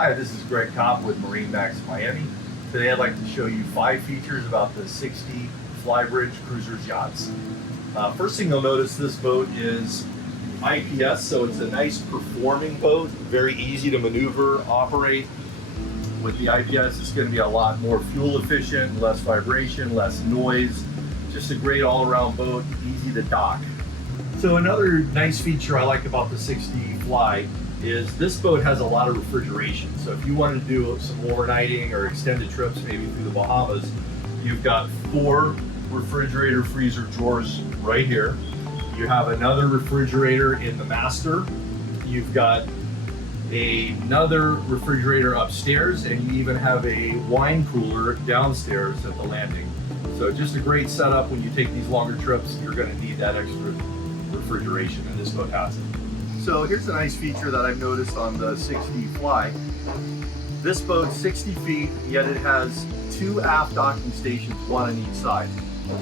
Hi, this is Greg Kopp with MarineMax Miami. Today I'd like to show you 5 features about the 60 Flybridge Cruisers Yachts. First thing you'll notice, this boat is IPS, so it's a nice performing boat, very easy to maneuver, operate. With the IPS, it's going to be a lot more fuel efficient, less vibration, less noise. Just a great all-around boat, easy to dock. So another nice feature I like about the 60 Fly is this boat has a lot of refrigeration. So if you wanted to do some overnighting or extended trips, maybe through the Bahamas, you've got 4 refrigerator freezer drawers right here. You have another refrigerator in the master. You've got another refrigerator upstairs, and you even have a wine cooler downstairs at the landing. So just a great setup when you take these longer trips. You're going to need that extra refrigeration, and this boat has it. So here's a nice feature that I've noticed on the 60 Fly. This boat's 60 feet, yet it has 2 aft docking stations, 1 on each side.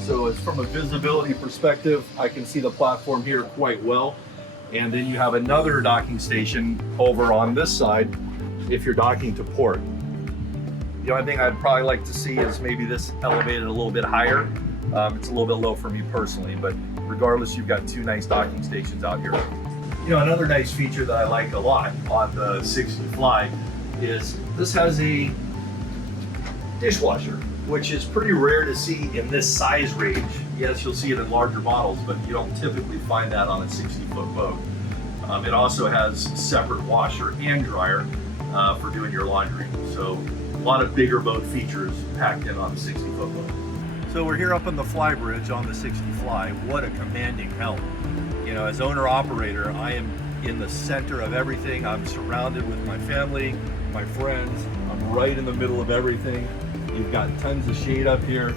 So it's from a visibility perspective, I can see the platform here quite well. And then you have another docking station over on this side if you're docking to port. The only thing I'd probably like to see is maybe this elevated a little bit higher. It's a little bit low for me personally, but regardless, you've got 2 nice docking stations out here. You know, another nice feature that I like a lot on the 60 Fly is this has a dishwasher, which is pretty rare to see in this size range. Yes, you'll see it in larger models, but you don't typically find that on a 60-foot boat. It also has separate washer and dryer for doing your laundry. So a lot of bigger boat features packed in on the 60-foot boat. So we're here up on the Flybridge on the 60 Fly. What a commanding helm. You know, as owner-operator, I am in the center of everything. I'm surrounded with my family, my friends. I'm right in the middle of everything. You've got tons of shade up here,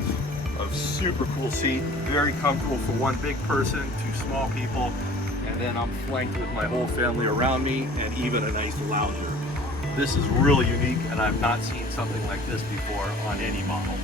a super cool seat, very comfortable for 1 big person, 2 small people, and then I'm flanked with my whole family around me and even a nice lounger. This is really unique, and I've not seen something like this before on any model.